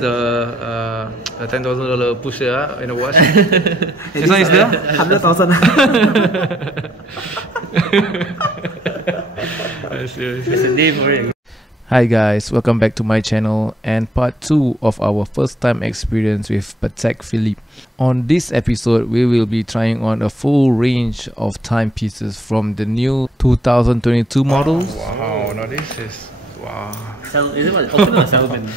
The $10,000 pusher in a watch. This one is there? 100,000. It's a name already. Hi guys, welcome back to my channel and part 2 of our first time experience with Patek Philippe. On this episode, we will be trying on a full range of timepieces from the new 2022 models. Wow, now this is wow. Is it what? Aquanaut Salmon.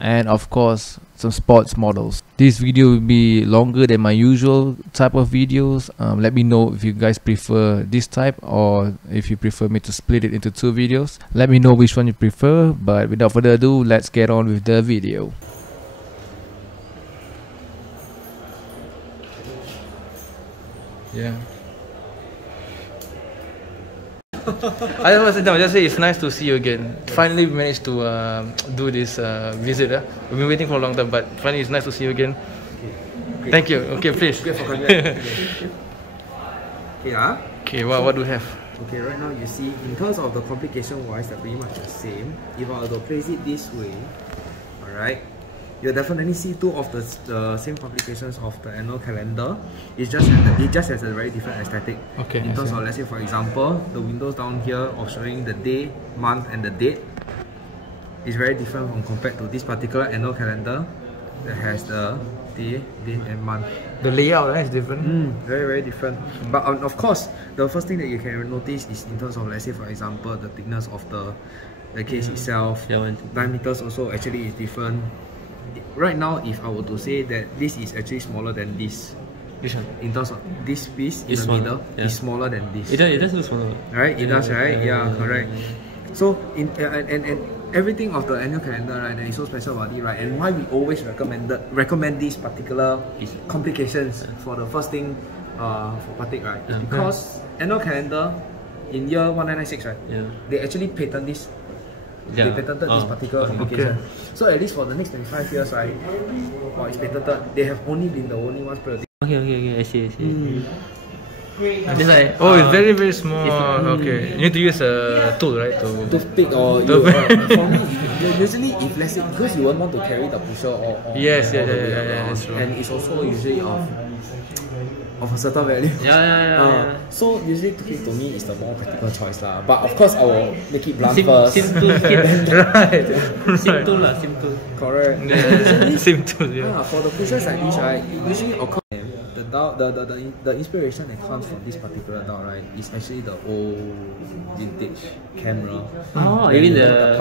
And of course, some sports models. This video will be longer than my usual type of videos. Let me know if you guys prefer this type or if you prefer me to split it into 2 videos. Let me know which one you prefer, but without further ado, let's get on with the video. Yeah. I was just say it's nice to see you again. Finally, we managed to do this visit. We've been waiting for a long time, but finally, it's nice to see you again. Okay. Thank you. Okay, please. Okay, what do we have? Okay, right now you see, in terms of the complication wise, they're pretty much the same. If I were to place it this way, alright, you'll definitely see 2 of the same complications of the annual calendar. It just has a very different aesthetic. Okay. In terms of, let's say for example, the windows down here of showing the day, month and the date is very different from compared to this particular annual calendar that has the day, date and month. The layout is different. Very different. But of course, the first thing that you can notice is in terms of, let's say for example, the thickness of the case itself. Diameters also actually is different. Right now, if I were to say that this is actually smaller than this, in terms of this piece in the middle, is smaller than this. It does look smaller. Right? It does, right? Yeah, correct. So, and everything of the annual calendar, right, that is so special about it, right? And why we always recommend these particular complications for the first thing for Patek, right? Is because annual calendar in year 1996, right? They actually patent this. They patented this particular complication. So at least for the next 25 years, right, while it's patented, they have only been the only ones producing. Okay, I see. This like, oh, it's very small. Okay, you need to use a tool, right? Toothpick or for me, usually if let's say because you won't want to carry the pusher or yes, that's true. And it's also usually of a certain value. So usually toothpick to me is the more practical choice lah. But of course I will make it blunt first. Simple. Correct. Simple. For the pushers like this, right, usually occur. The inspiration that comes from this particular dial, right, is actually the old vintage camera. Oh, even the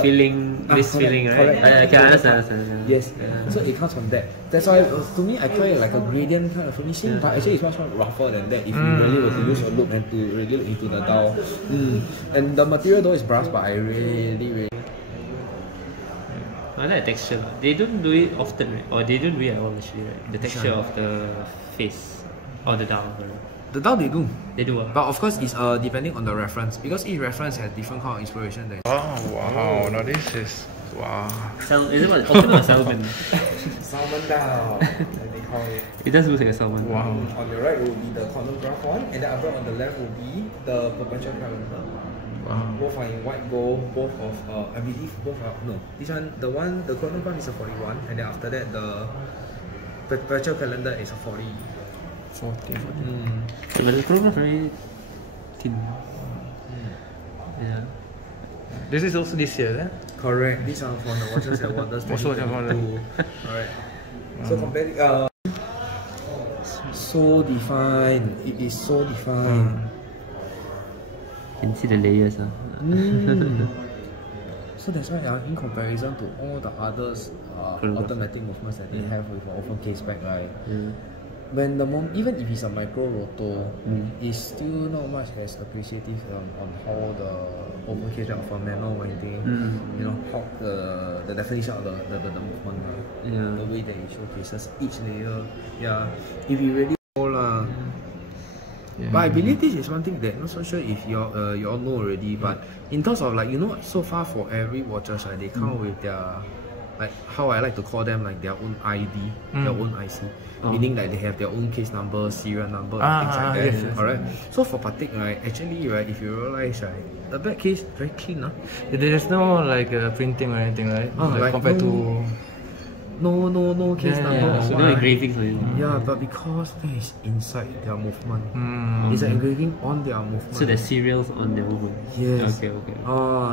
feeling, feeling, right? Correct. I can understand. Yes. So it comes from that. That's why to me I call it like a gradient kind of finishing, but actually it's much more rougher than that if you really were to use your look and to really look into the dial. And the material though is brass, but I really I like the texture. They don't do it often, right? Or they don't do it at all actually, right? The texture of the face or the dial. The dial they do. But of course it's depending on the reference, because each reference has different kind of inspiration. Oh wow! Now this is wow. Is it what? Aquanaut Salmon. Salmon dial. They call it. It does look like a salmon. Wow. On the right will be the chronograph one, and then on the left will be the perpetual calendar. Both are in white gold, both of I believe both are this one, the chronograph is a 41, and then after that the perpetual calendar is a 40. But the chronograph very thin. This is also this year, Correct. These are from the watches that wonders. Alright. So comparing so defined. It is so defined. You can see the layers. So that's why in comparison to all the others automatic movements that they have with an open case back, right? When even if it's a micro roto, it's still not much as appreciative on how the open case back of a manual winding, how the definition of the movement, the way that it showcases each layer. If you really but I believe this is one thing that I'm not so sure if you all know already. But in terms of so far for every watches, right, they come with their like how I like to call them like their own ID, their own IC, meaning like they have their own case number, serial number, and things like that. Yes. Alright. So for Patek, right, actually, right, if you realize, right, the back case very clean, There's no like printing or anything, right? Like compared to no case number or So what, no right? engravings on it. Yeah, but because that is inside their movement, it's an engraving on their movement. So there's serials on the movement. Yes. Okay.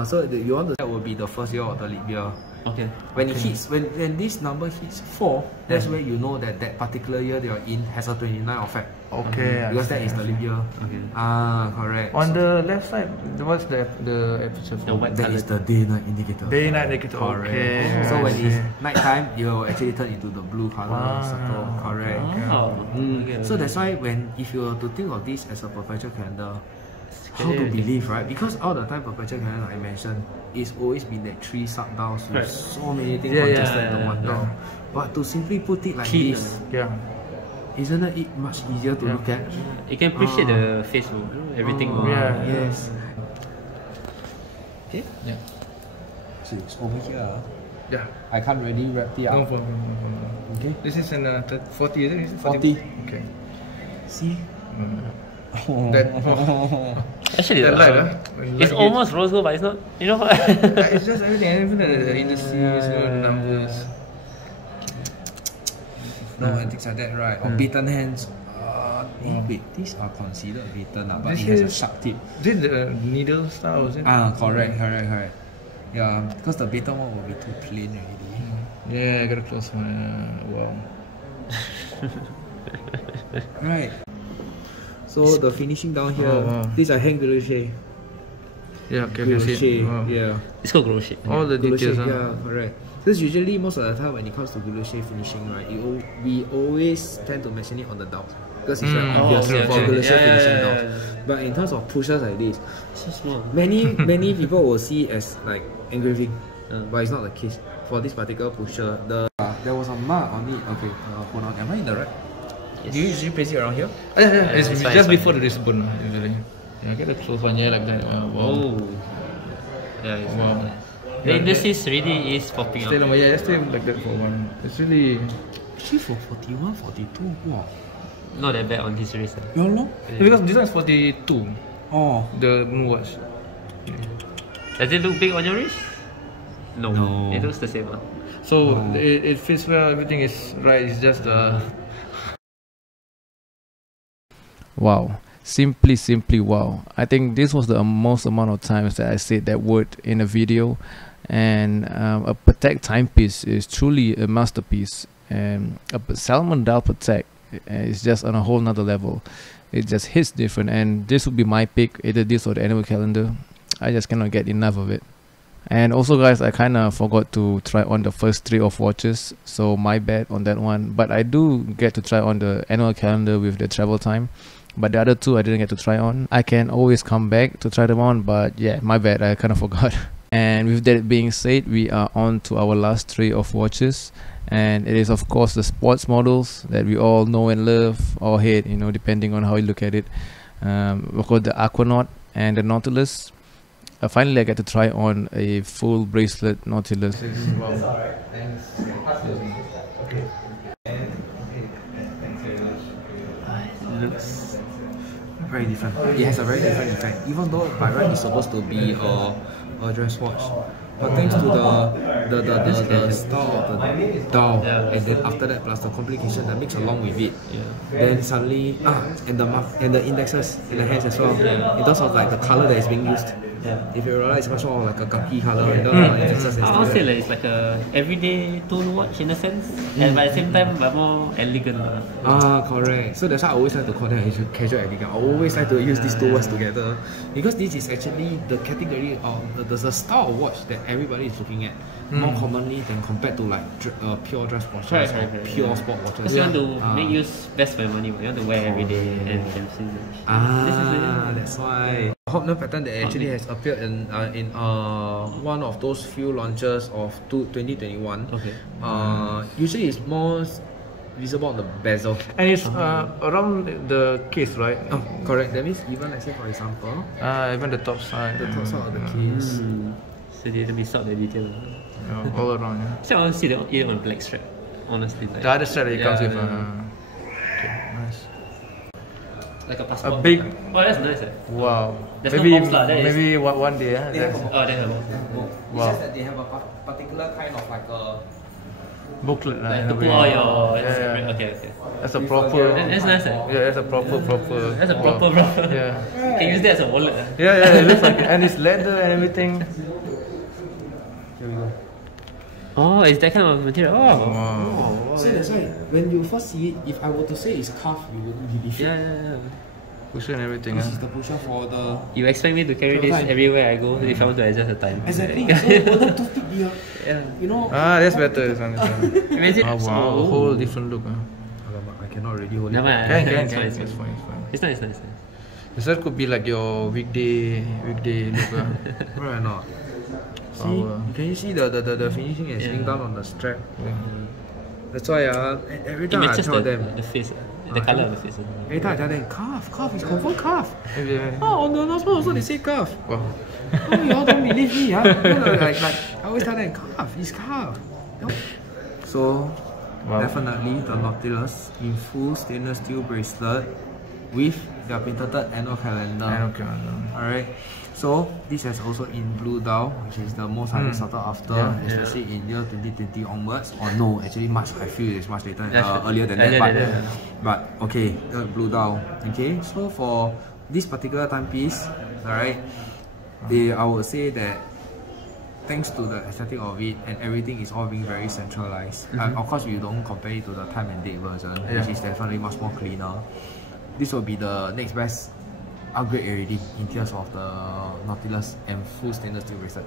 So you want to that will be the first year of the leap year. Okay. When it hits, when this number hits 4, that's where you know that that particular year they are in has a 29 effect. Okay. Because that is the leap year. Okay. Correct. On the left side, what's the aperture for? The white That is the day-night indicator. Day-night indicator. Correct. Okay. So I when see. it's night time, it will actually turn into the blue color circle. Correct. Oh. Okay. So that's why if you were to think of this as a perpetual calendar, how to believe, right? Because all the time perpetual calendar I mentioned, it's always been that 3 sub-dials with so many things congested in one dial. But to simply put it like this, isn't it much easier to look at? You can appreciate the face move, everything. Yes. Okay. Yeah. So it's over here. Yeah. I can't really wrap it No up. problem. Okay. This is an 40, is it? 40. Okay. See? That, Actually, that light, it's almost rose gold, but it's not. You know what? it's just everything, even the indices, the numbers. No, and things like that, right? Or beaten hands. Wait, these are considered beaten, but This it has a is- sharp tip. This is the needle style, is it? Correct. Yeah, because the beaten one will be too plain already. Yeah, I got a close one. Wow. Right. So the finishing down here, these are hand guilloche. Yeah, okay, I can see it. Wow. Yeah. It's called crochet. All the details, huh? Yeah, correct. Because usually most of the time when it comes to guilloche finishing, right, we always tend to mention it on the down. Because it's very obvious okay, for okay. guilloche Yeah, finishing yeah, down. But in terms of pushers like this, So small. many people will see as like engraving, but it's not the case. For this particular pusher, there was a mark on it. Okay, hold on. Am I in the right? Yes. Do you usually place it around here? Yeah, it's it's just fine, before the wrist bone, usually. Yeah, get a close one, yeah, like that. Wow. Oh. Yeah, it's Wow. The industry really is popping Stay up. long, yeah, stay like that for one. It's really. Actually, for 41, 42, wow. Not that bad on his wrist. Yeah, long? Because this one is 42, Oh. the moonwatch. Does it look big on your wrist? No. No. It looks the same. So it fits well, everything is right, it's just Wow. Simply wow. I think this was the most amount of times that I said that word in a video. And a Patek timepiece is truly a masterpiece. And a salmon dial Patek is just on a whole nother level. It just hits different, and this would be my pick, either this or the annual calendar. I just cannot get enough of it. And also guys, I kind of forgot to try on the first 3 of watches, so my bad on that one. But I do get to try on the annual calendar with the travel time, but the other 2 I didn't get to try on. I can always come back to try them on, but yeah, my bad, I kind of forgot. And with that being said, we are on to our last 3 of watches, and it is of course the sports models that we all know and love or hate, you know, depending on how you look at it. Of course, the Aquanaut and the Nautilus. Finally, I get to try on a full bracelet Nautilus. Looks Very different. It has a very different effect. Even though by right it's supposed to be a dress watch, but thanks to the style of the dial, and then after that plus the complication that mix along with it, then suddenly and the indexes in the hands as well. In terms of like the color that is being used. If you realize, it's much more like a khaki color, and the indexes and I would stuff. say like it's like a everyday tool watch in a sense, and by the same time, but more elegant. Correct. So that's why I always like to call them casual elegant. I always like to use these 2 words together because this is actually the category of the style of watch that everybody is looking at more commonly than compared to like pure dress watches or pure sport watches. Because you want to make use best for your money, you want to wear every day and can see it. That's why. Hobnail pattern that actually has appeared in one of those few launches of 2021. Okay. Usually it's more visible on the bezel. And it's around the case, right? Correct. That means even let's say for example, Even the top side. the top side of the case. So they don't miss out the detail. All around, yeah. So I want to see it on black strap. Honestly, like, The other strap that it comes with. yeah. Okay, nice. like a passport. A big. Oh, that's nice. Wow. There's no maybe box lah, that is- maybe one day, They have a Oh, they have. It's Wow. just that they have a particular kind of like a booklet. Like to in a put way. all your Yeah. okay. That's a proper. That's nice. Yeah, that's a proper. That's a proper. Yeah. Can use that as a wallet. Yeah, it looks like it. And it's leather and everything. Here we go. Oh, it's that kind of material. Oh. Wow. So that's why when you first see it, if I were to say it's calf, you wouldn't believe it. Yeah. Cushion and everything. This is the pusher for the. You expect me to carry this Time. everywhere I go if I want to adjust the time. Exactly. So wouldn't toothpick be a, you know? That's better. This one. Imagine. Oh wow, a whole different look. Alamak, I cannot really hold it. Never mind. Can. It's fine. It's fine. It's nice. This one could be like your weekday look. Right or not? See, Power. can you see the finishing is being done on the strap? Yeah. That's why every It time I matches tell them, the face, the color of the face. every time I tell them, calf is confirmed calf. Yeah. Oh, on the announcement also they say calf. Wow. Oh, you all don't believe me, huh? like I always tell them, calf, it's calf. Yup. So, Wow. definitely the Nautilus in full stainless steel bracelet with their patented annual calendar. Okay. Alright, so this has also in blue dial, which is the most highly sought after, especially in year 2020 onwards. Or no, actually much, I feel it's much later, earlier than that. But okay, blue dial. Okay, so for this particular timepiece, alright, I would say that thanks to the aesthetic of it and everything is all being very centralized. Of course, we don't compare it to the time and date version, which is definitely much more cleaner. This will be the next best upgrade already in terms of the Nautilus and full stainless steel bracelet.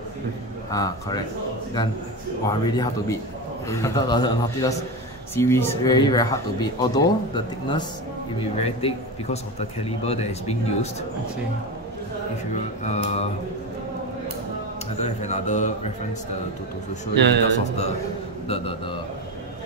Correct. Then, really hard to beat. The Nautilus series very hard to beat. Although the thickness will be very thick because of the caliber that is being used. Okay. If you I don't have another reference to show you in terms of the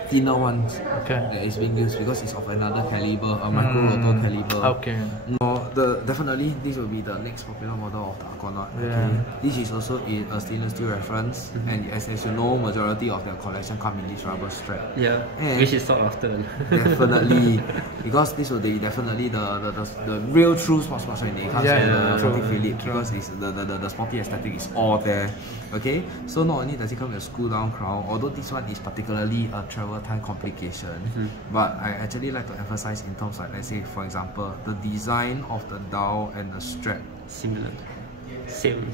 thinner ones that is being used because it's of another caliber, a micro rotor caliber. Okay. No, definitely this will be the next popular model of the Aquanaut. Yeah. Okay. This is also a stainless steel reference, and as you know, majority of their collection come in this rubber strap. Yeah, And which is sought after. definitely, because this will be definitely the real true sports watch when it comes to the Patek Philippe, because it's the sporty aesthetic is all there. Okay, so not only does it come with a screw down crown, although this one is particularly a travel time complication, but I actually like to emphasize in terms like, let's say for example, the design of the dial and the strap. Similar. Same.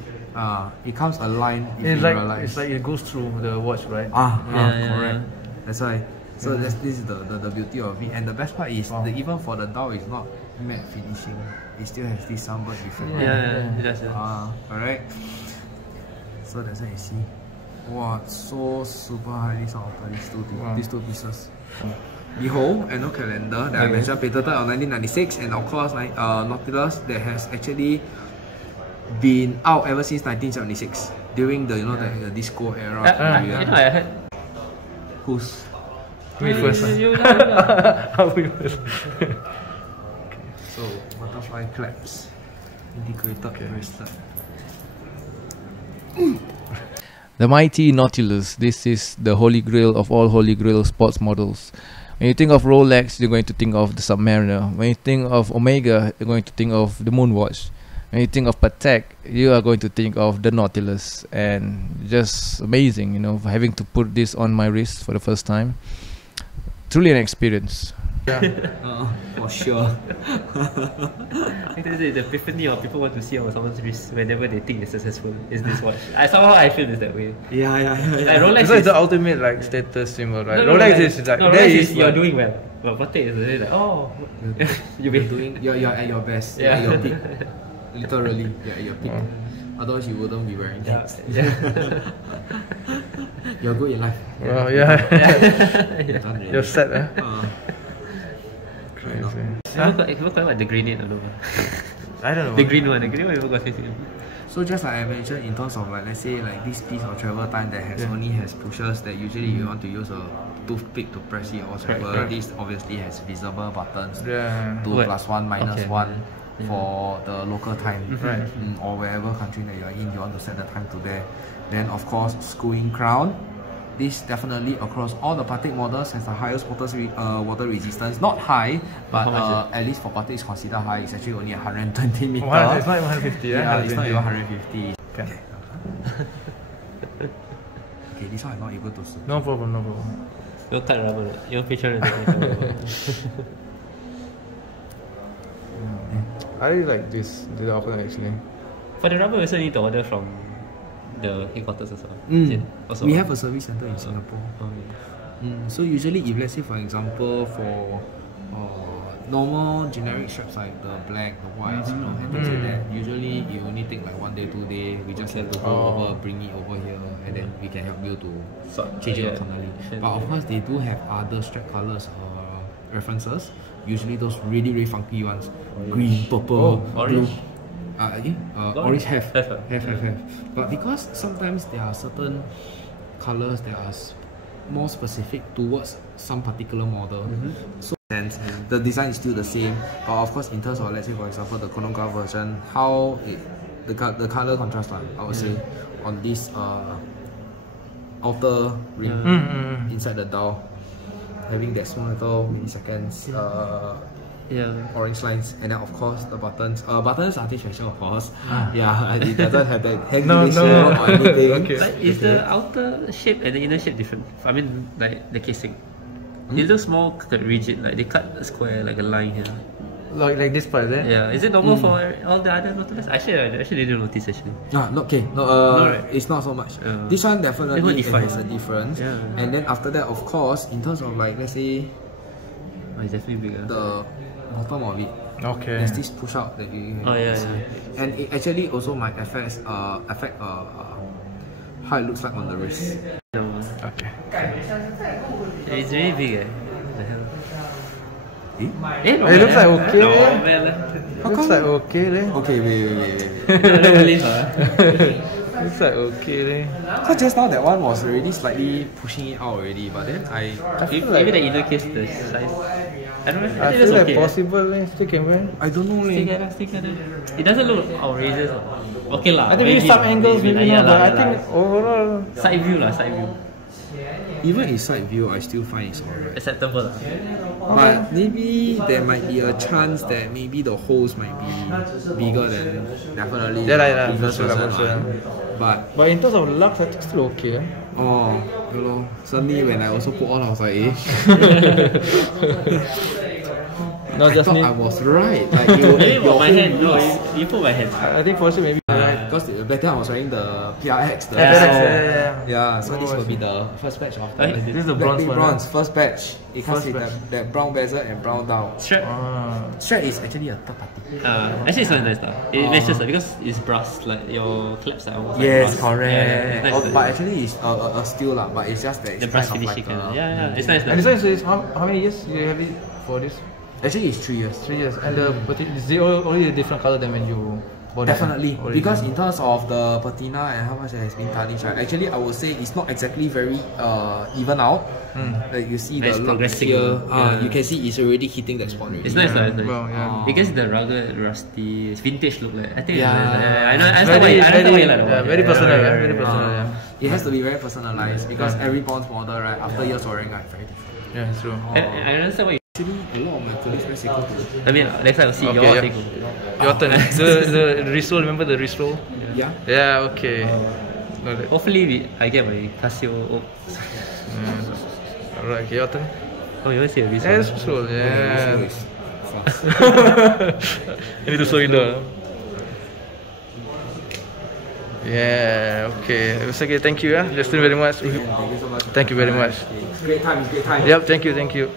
It comes aligned if It's you like realize. it's like it goes through the watch, right? Correct. That's why. So this is the beauty of it, and the best part is even for the dial is not matte finishing. It still has this sunburst effect. Yeah, it does. Correct. So that's why you see. Wow, so super highly sought after these two pieces. The whole annual calendar that I mentioned, patented on 1996, and of course Nautilus that has actually been out ever since 1976 during the the disco era. I heard. Who's? Me first. You We first. So butterfly clamps, integrated bracelet. The mighty Nautilus. This is the holy grail of all holy grail sports models. When you think of Rolex, you're going to think of the Submariner. When you think of Omega, you're going to think of the Moonwatch. When you think of Patek, you are going to think of the Nautilus. And just amazing, having to put this on my wrist for the first time. Truly an experience. For sure. The epiphany of people want to see on someone's wrist whenever they think they're successful is this watch. I feel it's that way. Yeah. Like Rolex It's is the ultimate like status symbol, right? No, Rolex like, is like no, there Rolex is you're doing well. But Patek is really like, oh, you've been doing. You're at your best. Yeah. You're at your peak. Literally, you're at your peak. Otherwise, you wouldn't be wearing it. You're good in life. Well, yeah. You're done already. You're set, eh? Crazy. You forgot about the gradient or no? I don't know. The green one, you forgot to say. So just like I mentioned, in terms of like let's say like this piece of travel time that only has pushers that usually you want to use a toothpick to press it or whatever. This obviously has visible buttons. 2 + 1 - 1 for the local time, or wherever country that you're in, you want to set the time to there. Then of course screwing crown. This definitely across all the Patek models has the highest water resistance. Not high, but at least for Patek is considered high. It's actually only 120 meters. It's not even 150, yeah, it's not even 150. Okay. Okay, this one I'm not able to. No problem. You'll cut rubber. Your picture is rubber. I really like the Aquanaut actually. For the rubber, we also need to order from the headquarters as well. Mm. Is it also We have a service center in Singapore. Oh, yeah. So usually, if let's say for example for normal generic straps like the black, the whites, you know, and things like that, usually you only take like 1 day, 2 day. We just have to go over, bring it over here, and then we can help you to change it internally. But of course, they do have other strap colors or references. Usually those really really funky ones, green, purple, orange. Blue. Orange have. But because sometimes there are certain colors that are more specific towards some particular model, so the design is still the same. But of course, in terms of, let's say for example the chronograph version, how the color contrast, I would say, on this outer ring inside the dial, having that small little milliseconds orange lines, and then of course the buttons. Buttons are special, of course. It doesn't have that hangulation or anything. But is the outer shape and the inner shape different? I mean, like the casing. It looks more rigid, like they cut a square, like a line here. Like this part, eh? Yeah, is it normal for all the other Nautilus? Actually, I didn't notice actually. Right. It's not so much. This one definitely has a difference. Yeah. And then after that, of course, in terms of like, let's say, It's definitely bigger. the bottom of it, Okay. there's this push out that you can see. And it actually also might affect how it looks like on the wrist. Okay. It's really big, eh? The hell? It looks like okay. No, leh. man. Looks like okay, leh. Okay, wait. I don't believe her. Looks like okay, leh. Because just now that one was already slightly pushing it out already, but then Maybe the inner case, the size. I don't know. I think feel that's like okay. possible, leh. Still can wear. I don't know. Stick at it. It doesn't look outrageous. Okay lah. I think maybe some angles, maybe not, but I think overall. Side view. Even in side view, I still find it's alright. Acceptable. But maybe there might be a chance that maybe the holes might be bigger than definitely Yeah, the previous for sure, version for sure. one. But in terms of lux, I think still okay. Suddenly when I also put on, I was like, Not I just thought me. I was right. Like Maybe put my hand. No, you put my hand. I think for sure maybe. because back then I was wearing the PRX. So this will be the first batch of the This is the bronze one. bronze first batch. It comes First with batch. that brown bezel and brown dial. Strap. Strap is actually a third party. Actually, it's not nice though. It matches because it's brass. Like your claps are almost Yes, like brass. correct. Yeah, it's nice, But actually it's a steel lah. But it's just that it's the brass kind of finishing. like Yeah, it's nice. And this one is how many years you have it for this? Actually it's 3 years. 3 years. And is it only a different color than when you bought Definitely, it? because in terms of the patina and how much it has been tarnished, right? Actually, I would say it's not exactly very even out. Like you see It's the lock progressing. here, Yeah. you can see it's already hitting that spot already. It's nice, it's nice. Well, yeah. Because the rugged, rusty, it's vintage look like. I think Yeah. it's nice. I know. I Very, understand why you like the yeah, one. very personal. Yeah. Very personal. It has to be very personalized because every bronze model, right, after years wearing, right, very different. Yeah, it's true. I understand why you. Actually, a lot of my colleagues very Seiko too. I mean, next time I'll see Okay, your yeah. Seiko. Your turn. The wrist roll. Remember the wrist roll? Yeah. Yeah. Okay. Got it. Hopefully, I get my Casio. Alright. Okay. Your turn. Oh, you want to see a wrist? Yeah, wrist roll. Yeah. So it's fast. You need to slow it down. Yeah. Okay. It's okay. Thank you. Justin, very much. Thank you so much. Thank you very much. Great time. Yep. Thank you.